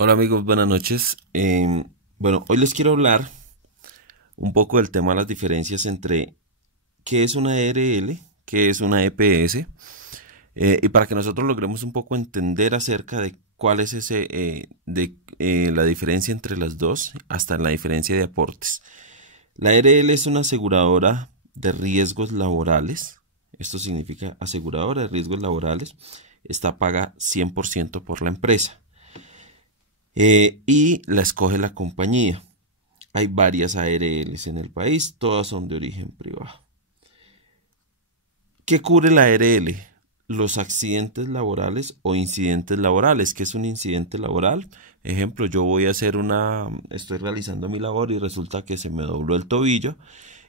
Hola amigos, buenas noches. Bueno, hoy les quiero hablar un poco del tema de las diferencias entre qué es una ERL, qué es una EPS, y para que nosotros logremos un poco entender acerca de cuál es la diferencia entre las dos, hasta la diferencia de aportes. La ERL es una aseguradora de riesgos laborales. Esto significa aseguradora de riesgos laborales. Está paga 100% por la empresa. Y la escoge la compañía. Hay varias ARLs en el país, todas son de origen privado. ¿Qué cubre la ARL? Los accidentes laborales o incidentes laborales. ¿Qué es un incidente laboral? Ejemplo, estoy realizando mi labor y resulta que se me dobló el tobillo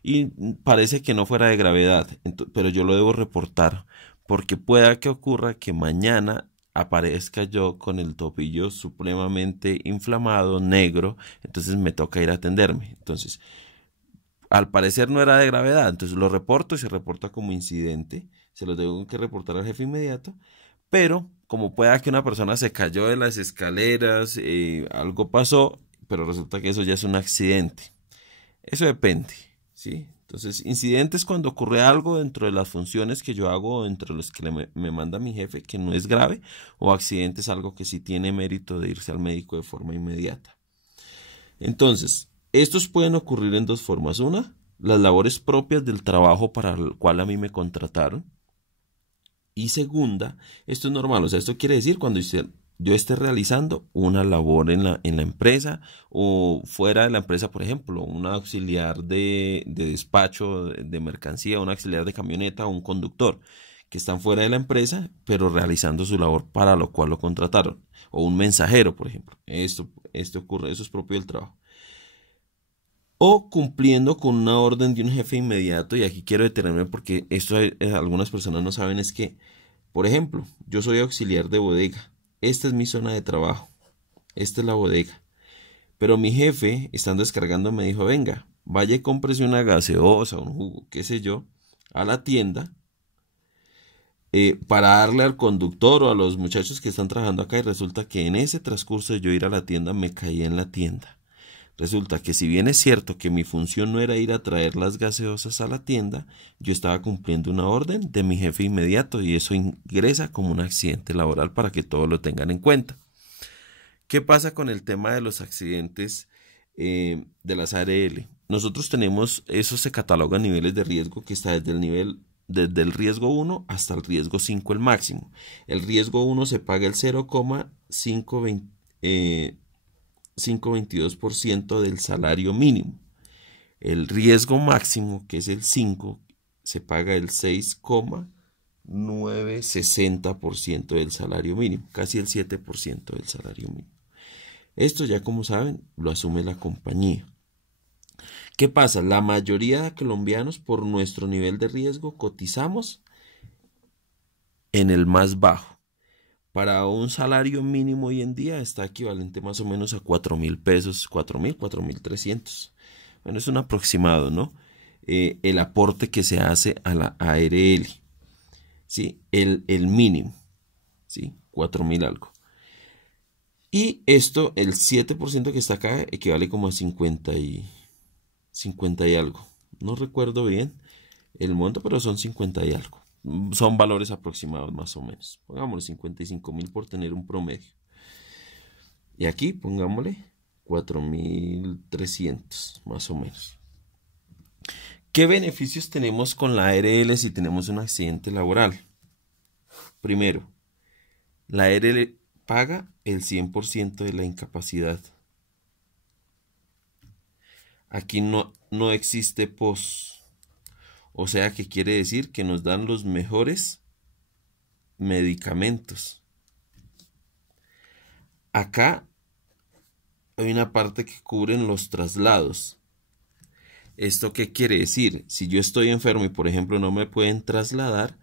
y parece que no fuera de gravedad, pero yo lo debo reportar porque pueda que ocurra que mañana aparezca yo con el tobillo supremamente inflamado, negro, entonces me toca ir a atenderme. Entonces, al parecer no era de gravedad, entonces lo reporto y se reporta como incidente, se lo tengo que reportar al jefe inmediato, pero como pueda que una persona se cayó de las escaleras, algo pasó, pero resulta que eso ya es un accidente. Eso depende, ¿sí? Entonces, incidente es cuando ocurre algo dentro de las funciones que yo hago, dentro de los que me manda mi jefe, que no es grave, o accidente es algo que sí tiene mérito de irse al médico de forma inmediata. Entonces, estos pueden ocurrir en dos formas. Una, las labores propias del trabajo para el cual a mí me contrataron. Y segunda, esto es normal, o sea, esto quiere decir cuando yo esté realizando una labor en la empresa o fuera de la empresa, por ejemplo, un auxiliar de despacho de mercancía, un auxiliar de camioneta o un conductor que están fuera de la empresa, pero realizando su labor para lo cual lo contrataron. O un mensajero, por ejemplo. Esto ocurre, eso es propio del trabajo. O cumpliendo con una orden de un jefe inmediato, y aquí quiero detenerme porque algunas personas no saben, es que, por ejemplo, yo soy auxiliar de bodega, esta es mi zona de trabajo, esta es la bodega, pero mi jefe, estando descargando, me dijo, venga, vaya y cómprese una gaseosa, un jugo, qué sé yo, a la tienda, para darle al conductor o a los muchachos que están trabajando acá, y resulta que en ese transcurso de yo ir a la tienda me caí en la tienda. Resulta que si bien es cierto que mi función no era ir a traer las gaseosas a la tienda, yo estaba cumpliendo una orden de mi jefe inmediato y eso ingresa como un accidente laboral para que todos lo tengan en cuenta. ¿Qué pasa con el tema de los accidentes de las ARL? Nosotros tenemos, eso se cataloga a niveles de riesgo que está desde el riesgo 1 hasta el riesgo 5 el máximo. El riesgo 1 se paga el 0,522% del salario mínimo. El riesgo máximo, que es el 5, se paga el 6,960% del salario mínimo, casi el 7% del salario mínimo. Esto ya como saben lo asume la compañía. ¿Qué pasa? La mayoría de colombianos por nuestro nivel de riesgo cotizamos en el más bajo. Para un salario mínimo hoy en día está equivalente más o menos a 4.000 pesos, 4.300. Bueno, es un aproximado, ¿no? El aporte que se hace a la ARL, ¿sí? El mínimo, ¿sí? 4.000 algo. Y esto, el 7% que está acá, equivale como a 50 y algo. No recuerdo bien el monto, pero son 50 y algo. Son valores aproximados más o menos. Pongámosle 55.000 por tener un promedio. Y aquí pongámosle 4.300 más o menos. ¿Qué beneficios tenemos con la ARL si tenemos un accidente laboral? Primero, la ARL paga el 100% de la incapacidad. Aquí no existe POS. O sea que quiere decir que nos dan los mejores medicamentos. Acá hay una parte que cubren los traslados. ¿Esto qué quiere decir? Si yo estoy enfermo y por ejemplo no me pueden trasladar,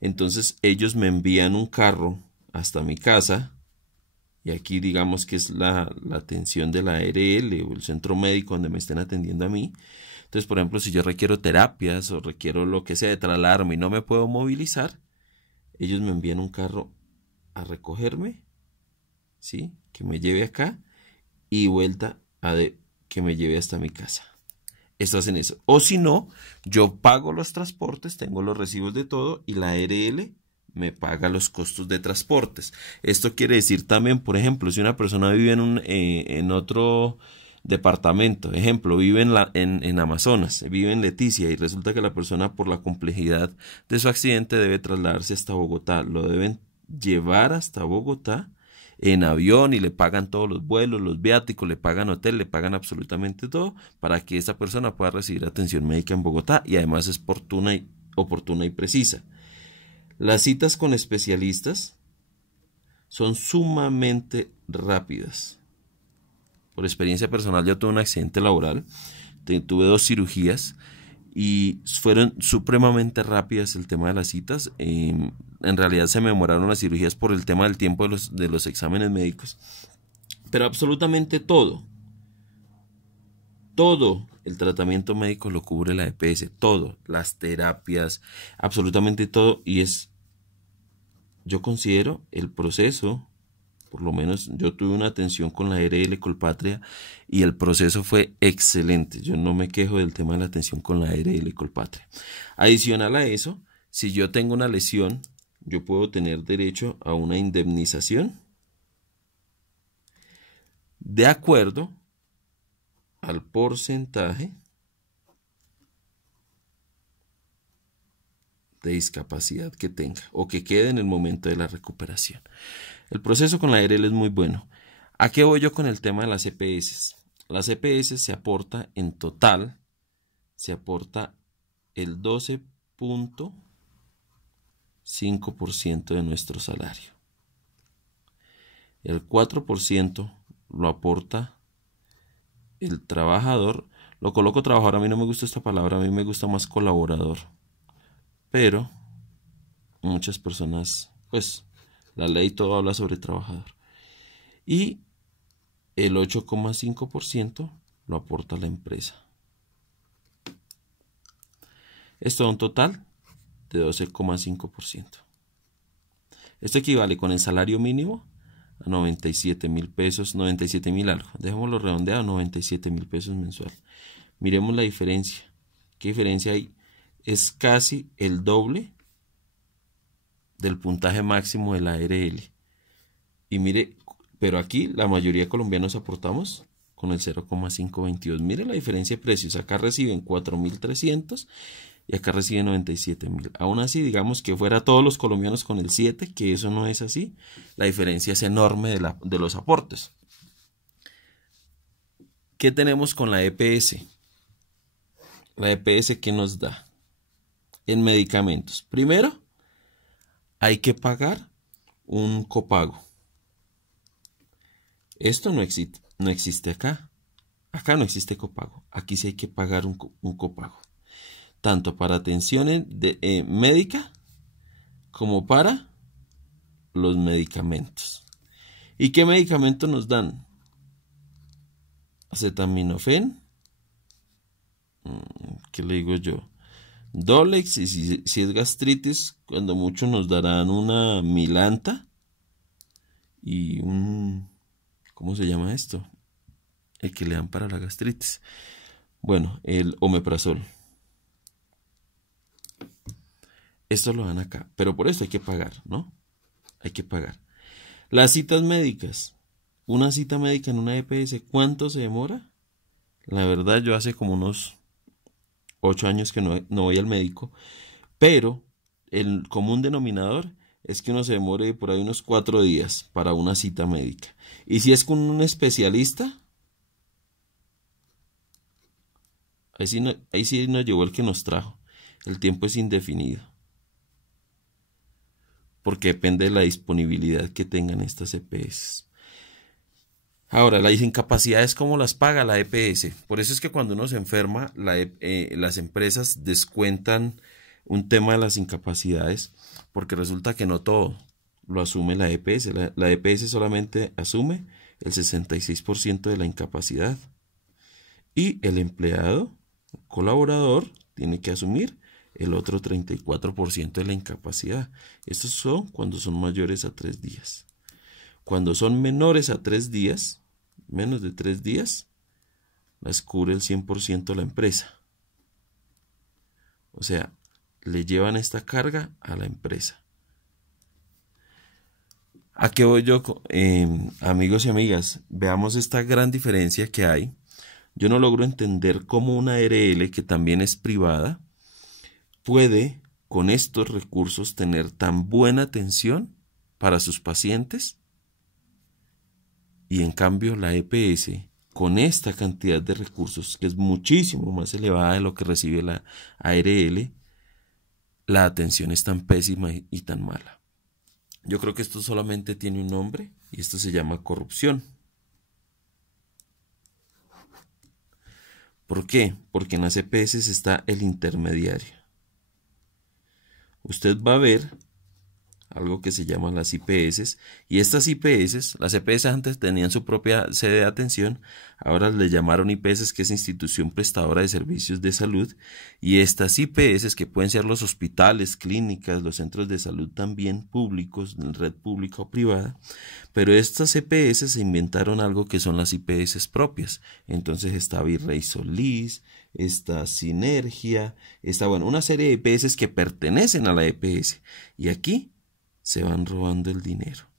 entonces ellos me envían un carro hasta mi casa. Y aquí digamos que es la atención de la ARL o el centro médico donde me estén atendiendo a mí. Entonces, por ejemplo, si yo requiero terapias o requiero lo que sea de trasladarme y no me puedo movilizar, ellos me envían un carro a recogerme, ¿sí? Que me lleve acá y vuelta que me lleve hasta mi casa. Esto hacen eso. O si no, yo pago los transportes, tengo los recibos de todo y la ARL me paga los costos de transportes. Esto quiere decir también, por ejemplo, si una persona vive en otro departamento, ejemplo, vive en Amazonas, vive en Leticia y resulta que la persona por la complejidad de su accidente debe trasladarse hasta Bogotá, lo deben llevar hasta Bogotá en avión y le pagan todos los vuelos, los viáticos, le pagan hotel, le pagan absolutamente todo para que esa persona pueda recibir atención médica en Bogotá y además es oportuna y precisa. Las citas con especialistas son sumamente rápidas. Por experiencia personal, yo tuve un accidente laboral, tuve 2 cirugías y fueron supremamente rápidas el tema de las citas. En realidad se me demoraron las cirugías por el tema del tiempo de los exámenes médicos. Pero absolutamente todo el tratamiento médico lo cubre la EPS, todo, las terapias, absolutamente todo. Y yo considero el proceso, por lo menos yo tuve una atención con la ARL Colpatria y el proceso fue excelente. Yo no me quejo del tema de la atención con la ARL Colpatria. Adicional a eso, si yo tengo una lesión, yo puedo tener derecho a una indemnización de acuerdo al porcentaje de discapacidad que tenga o que quede en el momento de la recuperación. El proceso con la ARL es muy bueno. ¿A qué voy yo con el tema de las EPS? Las EPS se aporta en total, se aporta el 12.5% de nuestro salario. El 4% lo aporta el trabajador. Lo coloco trabajador, a mí no me gusta esta palabra, a mí me gusta más colaborador. Pero muchas personas, pues la ley todo habla sobre trabajador. Y el 8.5% lo aporta la empresa. Esto da un total de 12.5%. Esto equivale con el salario mínimo a 97.000 pesos, 97.000 algo. Dejémoslo redondeado, 97.000 pesos mensual. Miremos la diferencia. ¿Qué diferencia hay? Es casi el doble del puntaje máximo de la ARL. Y mire, pero aquí la mayoría de colombianos aportamos con el 0.522. Mire la diferencia de precios. Acá reciben 4.300 y acá reciben 97.000. Aún así, digamos que fuera todos los colombianos con el 7, que eso no es así. La diferencia es enorme de los aportes. ¿Qué tenemos con la EPS? La EPS, ¿qué nos da? En medicamentos. Primero, hay que pagar un copago. Esto no existe acá. Acá no existe copago. Aquí sí hay que pagar un copago. Tanto para atención médica como para los medicamentos. ¿Y qué medicamentos nos dan? Acetaminofén. ¿Qué le digo yo? Dolex, y si es gastritis, cuando mucho nos darán una Milanta y ¿cómo se llama esto? El que le dan para la gastritis. Bueno, el omeprazol. Esto lo dan acá, pero por eso hay que pagar, ¿no? Hay que pagar. Las citas médicas. Una cita médica en una EPS, ¿cuánto se demora? La verdad, yo hace como unos 8 años que no voy al médico, pero el común denominador es que uno se demore por ahí unos 4 días para una cita médica. Y si es con un especialista, ahí sí nos llevó el que nos trajo. El tiempo es indefinido, porque depende de la disponibilidad que tengan estas EPS. Ahora, las incapacidades, ¿cómo las paga la EPS? Por eso es que cuando uno se enferma, las empresas descuentan un tema de las incapacidades, porque resulta que no todo lo asume la EPS. La EPS solamente asume el 66% de la incapacidad. Y el empleado, colaborador, tiene que asumir el otro 34% de la incapacidad. Estos son cuando son mayores a 3 días. Cuando son menores a 3 días, menos de 3 días, las cubre el 100% la empresa. O sea, le llevan esta carga a la empresa. ¿A qué voy yo, amigos y amigas? Veamos esta gran diferencia que hay. Yo no logro entender cómo una ARL, que también es privada, puede con estos recursos tener tan buena atención para sus pacientes, y en cambio la EPS, con esta cantidad de recursos, que es muchísimo más elevada de lo que recibe la ARL, la atención es tan pésima y tan mala. Yo creo que esto solamente tiene un nombre, y esto se llama corrupción. ¿Por qué? Porque en las EPS está el intermediario. Usted va a ver algo que se llama las IPS, y estas IPS, las EPS antes tenían su propia sede de atención, ahora le llamaron IPS, que es Institución Prestadora de Servicios de Salud, y estas IPS, que pueden ser los hospitales, clínicas, los centros de salud también públicos, red pública o privada, pero estas EPS se inventaron algo que son las IPS propias. Entonces está Virrey Solís, está Sinergia, está, bueno, una serie de EPS que pertenecen a la EPS, y aquí se van robando el dinero.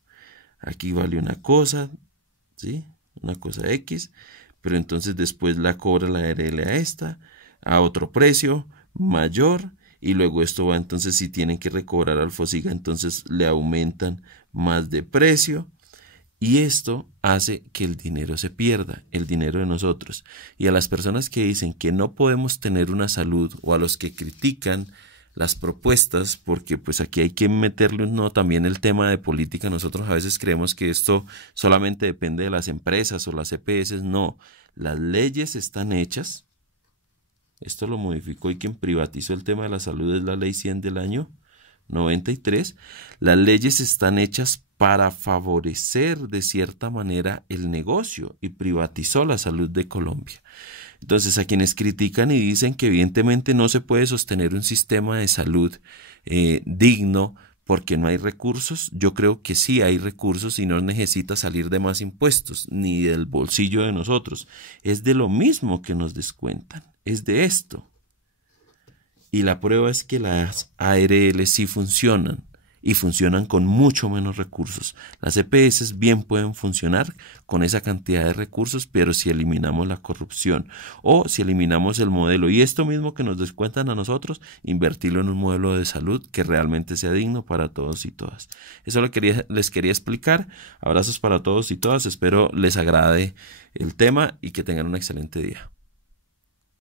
Aquí vale una cosa, ¿sí? Una cosa X, pero entonces después la cobra la ARL a esta, a otro precio mayor, y luego esto va, entonces si tienen que recobrar al FOSIGA, entonces le aumentan más de precio, y esto hace que el dinero se pierda, el dinero de nosotros. Y a las personas que dicen que no podemos tener una salud, o a los que critican las propuestas, porque pues aquí hay que meterle también el tema de política. Nosotros a veces creemos que esto solamente depende de las empresas o las EPS. No, las leyes están hechas. Esto lo modificó, y quien privatizó el tema de la salud es la Ley 100 del año 93. Las leyes están hechas para favorecer de cierta manera el negocio, y privatizó la salud de Colombia. Entonces, a quienes critican y dicen que evidentemente no se puede sostener un sistema de salud digno porque no hay recursos, yo creo que sí hay recursos, y no necesita salir de más impuestos, ni del bolsillo de nosotros. Es de lo mismo que nos descuentan, es de esto. Y la prueba es que las ARL sí funcionan, y funcionan con mucho menos recursos. Las EPS bien pueden funcionar con esa cantidad de recursos, pero si eliminamos la corrupción, o si eliminamos el modelo, y esto mismo que nos descuentan a nosotros, invertirlo en un modelo de salud que realmente sea digno para todos y todas. Eso les quería explicar. Abrazos para todos y todas. Espero les agrade el tema y que tengan un excelente día.